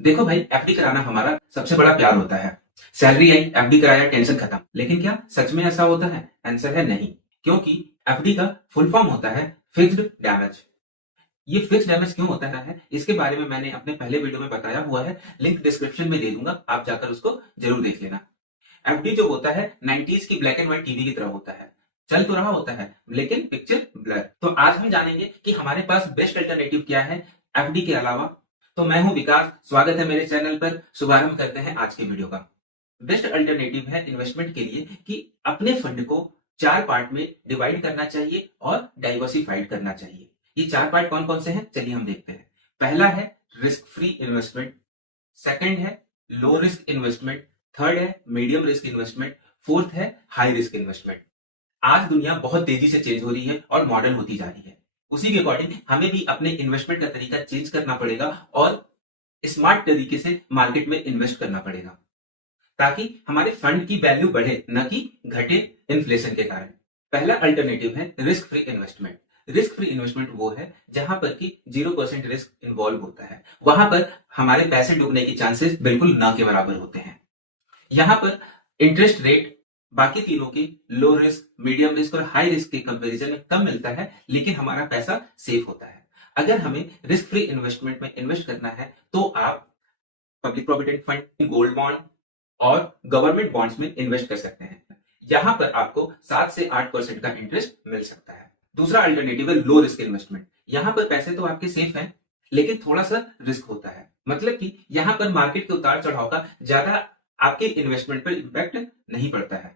देखो भाई, एफडी कराना हमारा सबसे बड़ा प्यार होता है। सैलरी आई, एफडी कराया, टेंशन खत्म। लेकिन क्या सच में ऐसा होता है? आंसर है नहीं। क्योंकि एफडी का फुल फॉर्म होता है फिक्स्ड डैमेज। ये फिक्स डैमेज क्यों होता है, इसके बारे में मैंने अपने पहले वीडियो में बताया हुआ है। लिंक डिस्क्रिप्शन में दे दूंगा, आप जाकर उसको जरूर देख लेना। एफडी जो होता है 90s की ब्लैक एंड व्हाइट टीवी की तरह होता है। चल तो रहा होता है लेकिन पिक्चर ब्लर। तो आज हम जानेंगे कि हमारे पास बेस्ट अल्टरनेटिव क्या है एफडी के अलावा। तो मैं हूं विकास, स्वागत है मेरे चैनल पर। शुभारंभ करते हैं आज के वीडियो का। बेस्ट अल्टरनेटिव है इन्वेस्टमेंट के लिए कि अपने फंड को 4 पार्ट में डिवाइड करना चाहिए और डाइवर्सिफाइड करना चाहिए। ये 4 पार्ट कौन कौन से हैं, चलिए हम देखते हैं। पहला है रिस्क फ्री इन्वेस्टमेंट, सेकंड है लो रिस्क इन्वेस्टमेंट, थर्ड है मीडियम रिस्क इन्वेस्टमेंट, फोर्थ है हाई रिस्क इन्वेस्टमेंट। आज दुनिया बहुत तेजी से चेंज हो रही है और मॉडर्न होती जा रही है। उसी के अकॉर्डिंग हमें भी अपने इन्वेस्टमेंट का तरीका चेंज करना पड़ेगा और स्मार्ट तरीके से मार्केट में इन्वेस्ट करना पड़ेगा, ताकि हमारे फंड की वैल्यू बढ़े न कि घटे इन्फ्लेशन के कारण। पहला अल्टरनेटिव है risk free investment. Risk free investment वो है जहां पर कि 0% रिस्क इन्वॉल्व होता है। वहां पर हमारे पैसे डूबने की चांसेस बिल्कुल ना के बराबर होते हैं। यहाँ पर इंटरेस्ट रेट बाकी तीनों के लो रिस्क, मीडियम रिस्क और हाई रिस्क के कंपैरिजन में कम मिलता है, लेकिन हमारा पैसा सेफ होता है। अगर हमें रिस्क फ्री इन्वेस्टमेंट में इन्वेस्ट करना है तो आप public provident fund, gold bond और गवर्नमेंट बॉन्ड्स में इन्वेस्ट कर सकते हैं। यहां पर आपको 7 से 8% का इंटरेस्ट मिल सकता है। दूसरा अल्टरनेटिव है लो रिस्क इन्वेस्टमेंट। यहां पर पैसे तो आपके सेफ हैं, लेकिन थोड़ा सा रिस्क होता है। मतलब कि यहां पर मार्केट के उतार चढ़ाव का ज्यादा आपके इन्वेस्टमेंट पर इंपैक्ट नहीं पड़ता है।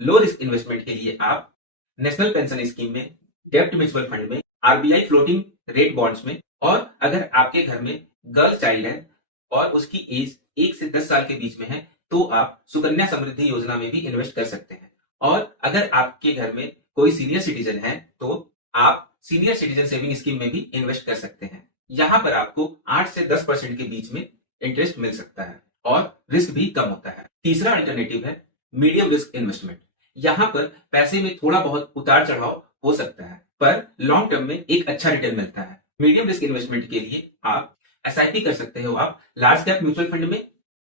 लो रिस्क इन्वेस्टमेंट के लिए आप नेशनल पेंशन स्कीम में, डेब्ट म्यूचुअल फंड में, आरबीआई फ्लोटिंग रेट बॉन्ड्स में, और अगर आपके घर में गर्ल चाइल्ड है और उसकी एज 1 से 10 साल के बीच में है तो आप सुकन्या समृद्धि योजना में भी इन्वेस्ट कर सकते हैं। और अगर आपके घर में कोई सीनियर सिटीजन है तो आप सीनियर सिटीजन सेविंग स्कीम में भी इन्वेस्ट कर सकते हैं। यहां पर आपको 8 से 10% के बीच में इंटरेस्ट मिल सकता है और रिस्क भी कम होता है। तीसरा अल्टरनेटिव है मीडियम रिस्क इन्वेस्टमेंट। यहां पर पैसे में थोड़ा बहुत उतार चढ़ाव हो सकता है, पर लॉन्ग टर्म में एक अच्छा रिटर्न मिलता है। मीडियम रिस्क इन्वेस्टमेंट के लिए आप एसआईपी कर सकते हो, आप लार्ज कैप म्यूचुअल फंड में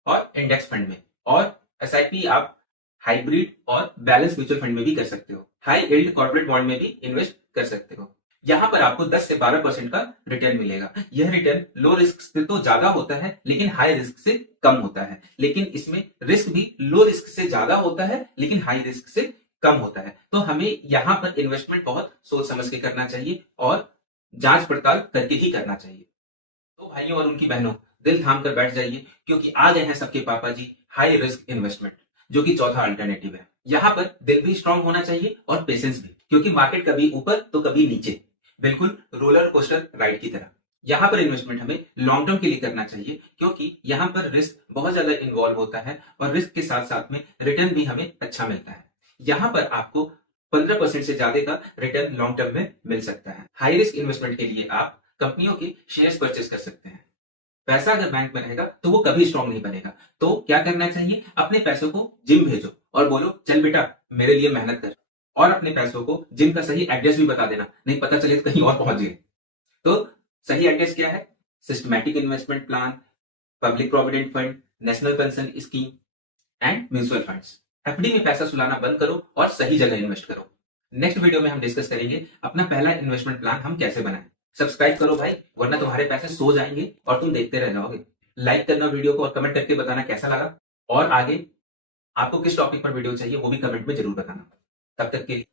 और इंडेक्स फंड में, और एसआईपी आप हाइब्रिड और बैलेंस म्यूचुअल फंड में भी कर सकते हो। हाई यील्ड कॉर्पोरेट बॉन्ड में भी इन्वेस्ट कर सकते हो। यहाँ पर आपको 10 से 12% का रिटर्न मिलेगा। यह रिटर्न लो रिस्क से तो ज्यादा होता है लेकिन हाई रिस्क से कम होता है। लेकिन इसमें रिस्क भी लो रिस्क से ज्यादा होता है लेकिन हाई रिस्क से कम होता है। तो हमें यहाँ पर इन्वेस्टमेंट बहुत सोच समझ के करना चाहिए और जांच पड़ताल करके ही करना चाहिए। तो भाइयों और उनकी बहनों, दिल थाम कर बैठ जाइए, क्योंकि आ गए हैं सबके पापा जी हाई रिस्क इन्वेस्टमेंट, जो कि चौथा अल्टरनेटिव है। यहाँ पर दिल भी स्ट्रांग होना चाहिए और पेशेंस भी, क्योंकि मार्केट कभी ऊपर तो कभी नीचे, बिल्कुल रोलर कोस्टर राइड की तरह। यहाँ पर इन्वेस्टमेंट हमें लॉन्ग टर्म के लिए करना चाहिए, क्योंकि यहाँ पर रिस्क बहुत ज्यादा इन्वॉल्व होता है और रिस्क के साथ साथ में रिटर्न भी हमें अच्छा मिलता है। यहाँ पर आपको 15% से ज्यादा का रिटर्न लॉन्ग टर्म में मिल सकता है। हाई रिस्क इन्वेस्टमेंट के लिए आप कंपनियों के शेयर्स परचेस कर सकते हैं। पैसा अगर बैंक में रहेगा तो वो कभी स्ट्रांग नहीं बनेगा। तो क्या करना चाहिए, अपने पैसों को जिम भेजो और बोलो चल बेटा मेरे लिए मेहनत कर, और अपने पैसों को जिम का सही एड्रेस भी बता देना, नहीं पता चले तो कहीं और पहुंच गए। तो सही एड्रेस क्या है? Systematic investment plan, public provident fund, national pension scheme and mutual funds. FD में पैसा सुलाना बंद करो और सही जगह इन्वेस्ट करो। नेक्स्ट वीडियो में हम डिस्कस करेंगे अपना पहला इन्वेस्टमेंट प्लान हम कैसे बनाएं। सब्सक्राइब करो भाई, वरना तुम्हारे पैसे सो जाएंगे और तुम देखते रह जाओगे। लाइक करना वीडियो को और कमेंट करके बताना कैसा लगा, और आगे आपको किस टॉपिक पर वीडियो चाहिए वो भी कमेंट में जरूर बताना। तब तक के लिए